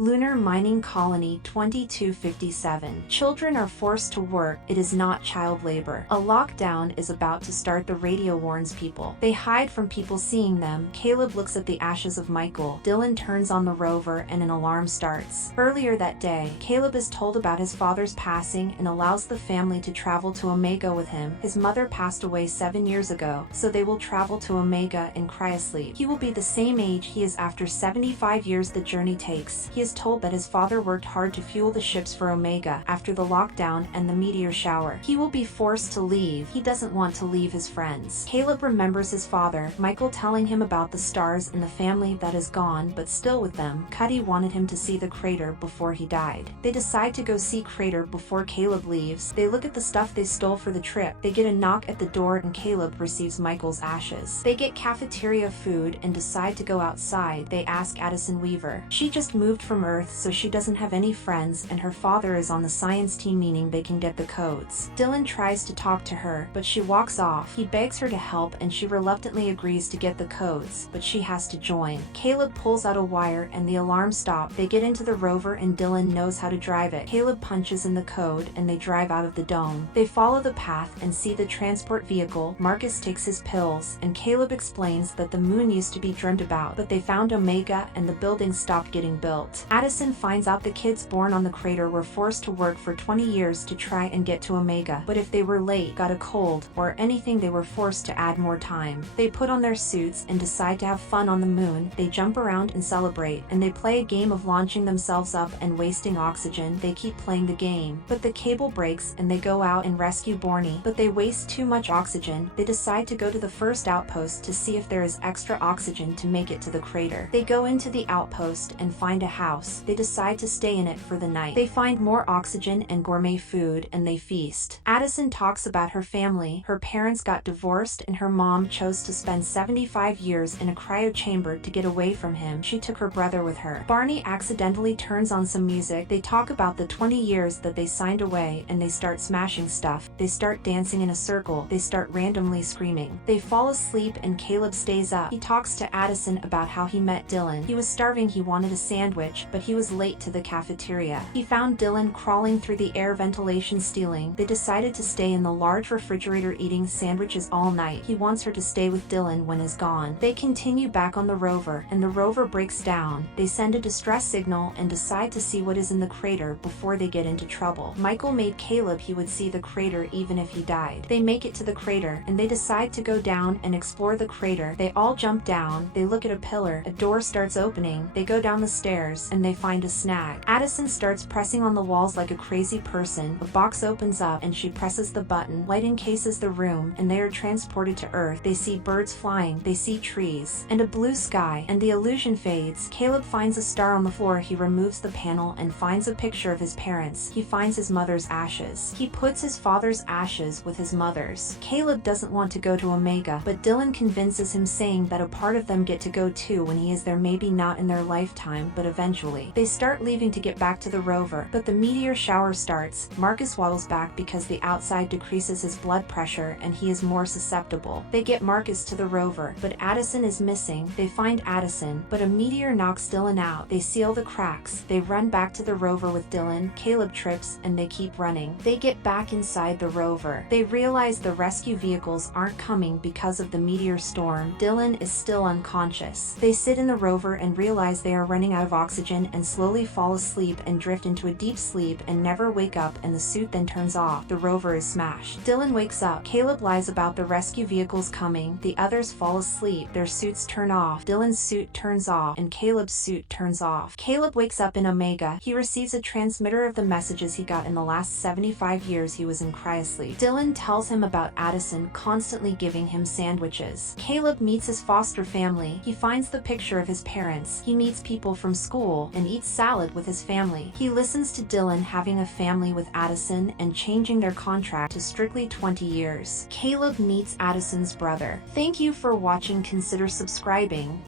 Lunar Mining Colony 2257. Children are forced to work, it is not child labor. A lockdown is about to start, the radio warns people. They hide from people seeing them. Caleb looks at the ashes of Michael. Dylan turns on the rover and an alarm starts. Earlier that day, Caleb is told about his father's passing and allows the family to travel to Omega with him. His mother passed away 7 years ago, so they will travel to Omega in cryosleep. He will be the same age he is after 75 years the journey takes. He is told that his father worked hard to fuel the ships for Omega after the lockdown and the meteor shower. He will be forced to leave. He doesn't want to leave his friends. Caleb remembers his father, Michael, telling him about the stars and the family that is gone but still with them. Cuddy wanted him to see the crater before he died. They decide to go see crater before Caleb leaves. They look at the stuff they stole for the trip. They get a knock at the door and Caleb receives Michael's ashes. They get cafeteria food and decide to go outside. They ask Addison Weaver. She just moved from Earth, so she doesn't have any friends, and her father is on the science team, meaning they can get the codes. Dylan tries to talk to her, but she walks off. He begs her to help and she reluctantly agrees to get the codes, but she has to join. Caleb pulls out a wire and the alarm stops. They get into the rover and Dylan knows how to drive it. Caleb punches in the code and they drive out of the dome. They follow the path and see the transport vehicle. Marcus takes his pills and Caleb explains that the moon used to be dreamt about, but they found Omega and the building stopped getting built. Addison finds out the kids born on the crater were forced to work for 20 years to try and get to Omega, but if they were late, got a cold, or anything, they were forced to add more time. They put on their suits and decide to have fun on the moon. They jump around and celebrate, and they play a game of launching themselves up and wasting oxygen. They keep playing the game, but the cable breaks and they go out and rescue Borny, but they waste too much oxygen. They decide to go to the first outpost to see if there is extra oxygen to make it to the crater. They go into the outpost and find a house. They decide to stay in it for the night. They find more oxygen and gourmet food and they feast. Addison talks about her family. Her parents got divorced and her mom chose to spend 75 years in a cryo chamber to get away from him. She took her brother with her. Barney accidentally turns on some music. They talk about the 20 years that they signed away and they start smashing stuff. They start dancing in a circle. They start randomly screaming. They fall asleep and Caleb stays up. He talks to Addison about how he met Dylan. He was starving, he wanted a sandwich, but he was late to the cafeteria. He found Dylan crawling through the air ventilation ceiling. They decided to stay in the large refrigerator eating sandwiches all night. He wants her to stay with Dylan when he's gone. They continue back on the rover, and the rover breaks down. They send a distress signal and decide to see what is in the crater before they get into trouble. Michael made Caleb he would see the crater even if he died. They make it to the crater, and they decide to go down and explore the crater. They all jump down. They look at a pillar. A door starts opening. They go down the stairs, and they find a snag. Addison starts pressing on the walls like a crazy person. A box opens up, and she presses the button. Light encases the room, and they are transported to Earth. They see birds flying. They see trees, and a blue sky, and the illusion fades. Caleb finds a star on the floor. He removes the panel and finds a picture of his parents. He finds his mother's ashes. He puts his father's ashes with his mother's. Caleb doesn't want to go to Omega, but Dylan convinces him, saying that a part of them get to go too when he is there, maybe not in their lifetime, but eventually. They start leaving to get back to the rover, but the meteor shower starts. Marcus waddles back because the outside decreases his blood pressure and he is more susceptible. They get Marcus to the rover, but Addison is missing. They find Addison, but a meteor knocks Dylan out. They seal the cracks. They run back to the rover with Dylan. Caleb trips and they keep running. They get back inside the rover. They realize the rescue vehicles aren't coming because of the meteor storm. Dylan is still unconscious. They sit in the rover and realize they are running out of oxygen and slowly fall asleep and drift into a deep sleep and never wake up, and the suit then turns off. The rover is smashed. Dylan wakes up. Caleb lies about the rescue vehicles coming. The others fall asleep. Their suits turn off. Dylan's suit turns off and Caleb's suit turns off. Caleb wakes up in Omega. He receives a transmitter of the messages he got in the last 75 years he was in cryosleep. Dylan tells him about Addison constantly giving him sandwiches. Caleb meets his foster family. He finds the picture of his parents. He meets people from school and eats salad with his family. He listens to Dylan having a family with Addison and changing their contract to strictly 20 years. Caleb meets Addison's brother. Thank you for watching. Consider subscribing.